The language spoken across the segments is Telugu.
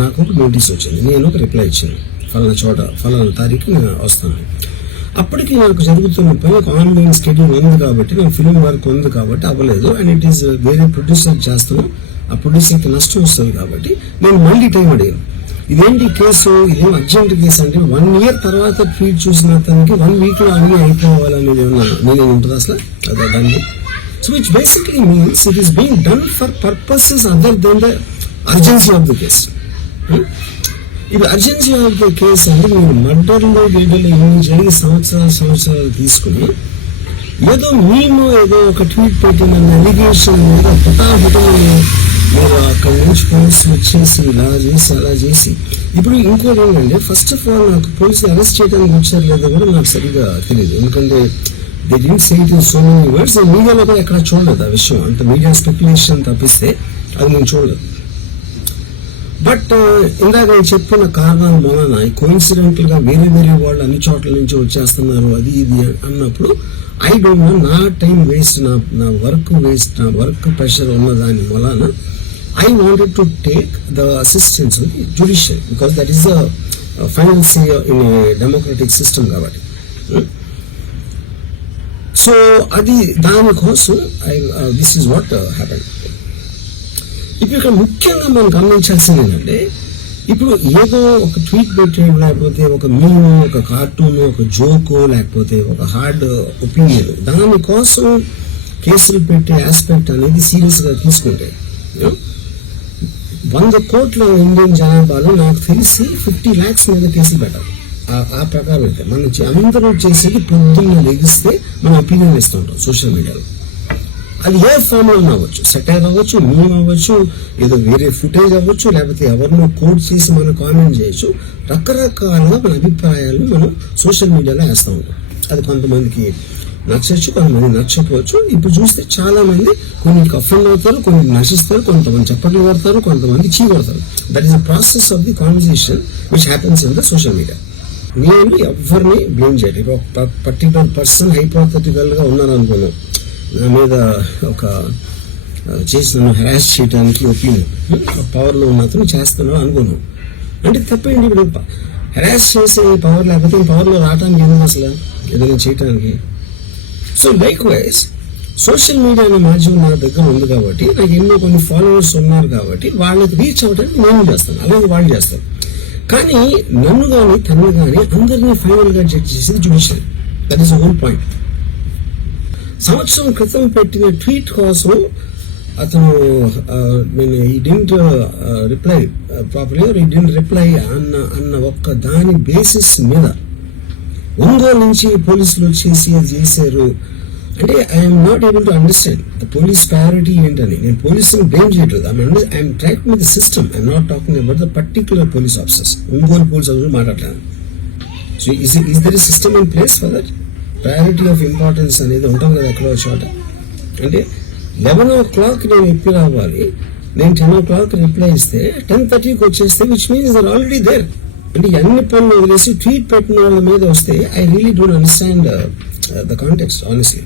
నాకు ఒక నోటీస్ వచ్చింది. నేను ఒక రిప్లై ఇచ్చాను. ఫలానా చోట ఫలానా తారీఖు నేను వస్తాను. అప్పటికి నాకు జరుగుతున్న పని ఒక ఆన్లైన్ స్కెడ్యూల్ ఉంది కాబట్టి నాకు ఫిలిం వర్క్ ఉంది కాబట్టి అవ్వలేదు. అండ్ ఇట్ ఈస్ వేరే ప్రొడ్యూసర్ చేస్తున్నాం. ఆ ప్రొడ్యూసర్కి నష్టం వస్తుంది కాబట్టి నేను మళ్ళీ టైం అడిగాను. ఇదేంటి కేసు? ఇదేం అర్జెంట్ కేసు అంటే వన్ ఇయర్ తర్వాత ఫీడ్ చూసిన అతనికి వన్ వీక్లో అన్నీ అన్ని అయిపోవాలనేది ఉన్నాను నేను ఉంటుంది అసలు? అదే దాన్ని? So which basically means it is being done for purposes other than the urgency of the case ఇది అర్జెన్సీ ఆఫ్ ద కేసు అంటే మీరు మర్డర్లో గేడలో ఇన్ని జరిగి సంవత్సరాలు సంవత్సరాలు తీసుకుని ఏదో మేము ఏదో ఒక ట్వీట్ పెట్టిన అలిగేషన్ మీద పుటాపుటని మీరు అక్కడ నుంచి పోలీసులు వచ్చేసి ఇలా చేసి అలా చేసి. ఇప్పుడు ఇంకోటి ఏంటంటే ఫస్ట్ ఆఫ్ ఆల్ నాకు పోలీసులు అరెస్ట్ చేయడానికి వచ్చారు లేదో కూడా నాకు సరిగ్గా తెలియదు ఎందుకంటే they didn't say it in so many words మీడియాలో కూడా ఎక్కడ చూడలేదు ఆ విషయం. అంటే మీడియా స్పెక్యులేషన్ తప్పిస్తే అది నేను చూడలేదు. బట్ uh, ఇందాక నేను చెప్పిన కారణాల మూలన కోయిన్సిడెంటల్గా వేరే వేరే వాళ్ళు అన్ని చోట్ల నుంచి వచ్చేస్తున్నారు అది ఇది అన్నప్పుడు ఐ డోంట్ నో నా టైం వేస్ట్ నా నా వర్క్ వేస్ట్ నా వర్క్ ప్రెషర్ ఉన్న దాని వలన I wanted to take the assistance judicial because that is the final in democratic system కాబట్టి. Hmm? సో అది దానికోసం I this is what happened ఇప్పుడు ఇక్కడ ముఖ్యంగా మనం గమనించాల్సింది ఏంటంటే ఇప్పుడు ఏదో ఒక ట్వీట్ పెట్టడం లేకపోతే ఒక మీమ్ ఒక కార్టూన్ ఒక జోకో లేకపోతే ఒక హార్డ్ ఒపీనియన్ దానికోసం కేసులు పెట్టే ఆస్పెక్ట్ అనేది సీరియస్గా తీసుకుంటే వంద కోట్ల ఇండియన్ జనాభాలో నాకు తెలిసి ఫిఫ్టీ ల్యాక్స్ మీద కేసులు పెట్టాలి ఆ- ఆ ప్రకారం అయితే మనం అందరూ చేసేది పొద్దున్న లెగిస్తే మనం ఒపీనియన్ ఇస్తుంటాం సోషల్ మీడియాలో అది ఏ ఫామ్లో అవ్వచ్చు. సెటైర్ అవ్వచ్చు మీమ్ అవ్వచ్చు ఏదో వేరే ఫుటేజ్ అవ్వచ్చు లేకపోతే ఎవరినో కోడ్ చేసి మనం కామెంట్ చేయొచ్చు. రకరకాలుగా మన అభిప్రాయాలను మనం సోషల్ మీడియాలో వేస్తూ. ఉంటాం అది కొంతమందికి నచ్చచ్చు కొంతమంది నచ్చకపోవచ్చు. ఇప్పుడు చూస్తే చాలా మంది కొన్ని అఫెండ్ అవుతారు కొన్ని నశిస్తారు కొంతమంది చప్పట్లు కొడతారు కొంతమంది చీ కొడతారు. That is the process of the conversation which happens in the social media నేను ఎవరిని బ్లేమ్ చేయాలి ఇప్పుడు ఒక పర్టికులర్ పర్సన్ హైపోథెటికల్గా ఉన్నారు అనుకున్నాం నా మీద ఒక చేస్తున్నాను చేసి నన్ను హెరాస్ చేయడానికి ఒపీనియన్ పవర్లో ఉన్న అతను చేస్తున్నావు అంటే తప్పేంటి ఇప్పుడు హెరాస్ చేసే పవర్ లేకపోతే పవర్లో రావడానికి ఎందుకు అసలు? ఏదైనా చేయటానికి? So like wise social media అనే మాధ్యమం నా దగ్గర ఉంది కాబట్టి నాకు ఎన్నో కొన్ని ఫాలోవర్స్ ఉన్నారు కాబట్టి వాళ్ళకి రీచ్ అవ్వడానికి నేను చేస్తాను. అలాగే వాళ్ళు చేస్తారు. కానీ నన్ను కానీ తన్ను కానీ అందరినీ ఫైనల్గా జడ్జ్ చేసేది judicial that is whole point సంవత్సరం క్రితం పెట్టిన ట్వీట్ కోసం అతను నేను ఈ డింట్ రిప్లై ప్రాపర్లీ ఈ డింట్ రిప్లై అన్న అన్న ఒక్క దాని బేసిస్ మీద ఒంగోలు నుంచి పోలీసులు వచ్చేసి చేశారు. అంటే I'm not able to understand the police priority ఏంటని. నేను పోలీసుని బ్లేమ్ చేయట్లేదు. I'm track with the system I'm not talking about the particular police officers Ongole police officer మాట్లాడలేదు so is is there system in place for that priority of importance అనేది ఉంటుంది కదా ఎక్కడో చోట. అంటే లెవెన్ ఓ క్లాక్ నేను ఎప్పి రావాలి నేను టెన్ ఓ క్లాక్ రిప్లై ఇస్తే టెన్ థర్టీకి వచ్చేస్తే which means there already there అంటే అన్ని పనులు వదిలేసి ట్వీట్ పెట్టిన వాళ్ళ మీద వస్తే I really don't understand the context honestly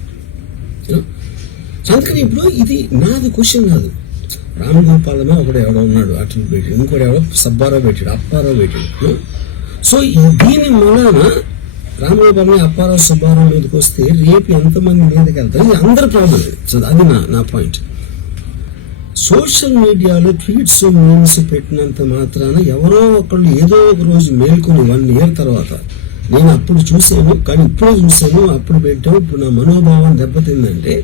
అందుకని ఇప్పుడు ఇది నాది క్వశ్చన్ కాదు. రామగోపాలమే ఒకడు ఎవడో ఉన్నాడు అటు పెట్టాడు. ఇంకోటి ఎవడో సబ్బారావు పెట్టాడు అప్పారావు పెట్టాడు. Hmm? సో దీని మూలన రామగోపాలమే అప్పారావు సుబ్బారావు మీదకి వస్తే రేపు ఎంతమంది మీదకి వెళ్తారు? ఇది అందరి ప్రాబ్లం సో అది నా నా పాయింట్ సోషల్ మీడియాలో ట్వీట్స్ మీమ్స్ పెట్టినంత మాత్రాన ఎవరో ఒకళ్ళు ఏదో ఒక రోజు మేల్కొని వన్ ఇయర్ తర్వాత నేను అప్పుడు చూసాను కానీ ఇప్పుడు చూసాను అప్పుడు పెట్టాను ఇప్పుడు నా మనోభావం దెబ్బతిందంటే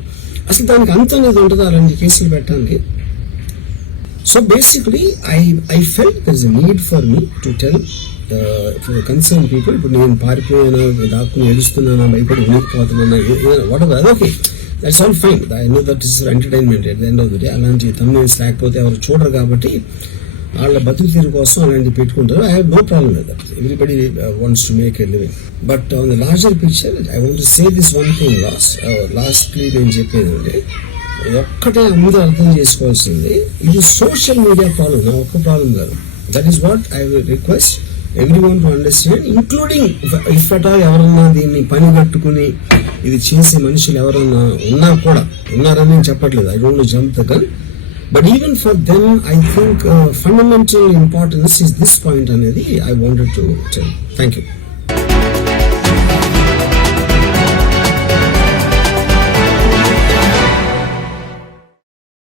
అసలు దానికి అంతం అనేది ఉంటుందా అలాంటి కేసులు పెట్టడానికి? So basically I I felt there is need for me to tell concern people ఇప్పుడు నేను పారిపోయాను దాక్కుని ఏడుస్తున్నాను భయపడి ఉనికిపోతున్నాను whatever అదొకే that's all fine I know that is entertainment at the end of the day అలాంటి తమ్నేల్స్ లేకపోతే ఎవరు చూడరు కాబట్టి వాళ్ళ బతుకు తీరు కోసం అలాంటివి పెట్టుకుంటారు. I have no problem with that everybody wants to make a living but on the larger picture I want say this one thing last lastly నేను చెప్పేది అంటే ఒక్కటే అందరూ అర్థం చేసుకోవాల్సింది. ఇది సోషల్ మీడియా ప్రాబ్లం నా ఒక్క ప్రాబ్లం కాదు. That is what I will request every one to understand including if at all ఎవరన్నా దీన్ని పని కట్టుకుని ఇది చేసే మనుషులు ఎవరన్నా ఉన్నా కూడా ఉన్నారని నేను చెప్పట్లేదు. I don't jump the gun but even for then I think fundamental importance is this point అనేది I wanted to tell thank you